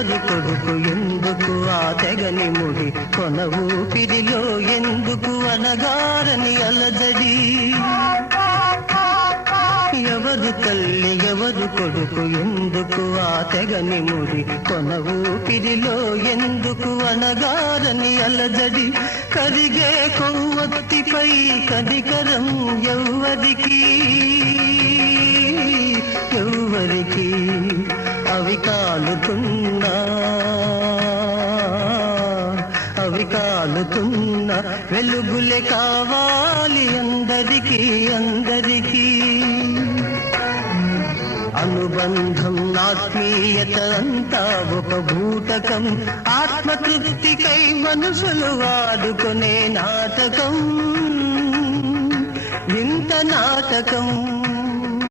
ఎవరు కొడుకు ఎందుకు ఆ తెగని ముడి కొన ఊపిరిలో ఎందుకు అనగారని అలజడి ఎవరు తల్లి ఎవరు కొడుకు ఎందుకు ఆ తెగని ముడి కొన ఊపిరిలో ఎందుకు అనగారని అలజడి కరిగే కొవ్వొత్తిపై కనికరం ఎవ్వరికి ఎవ్వరికి అవి కాలుతున్నా వెలుగులే కావాలి అందరికీ అందరికీ అనుబంధం ఆత్మీయత అంతా ఒక బూటకం ఆత్మతృప్తికై మనుషులు వాడుకునే నాటకం వింత నాటకం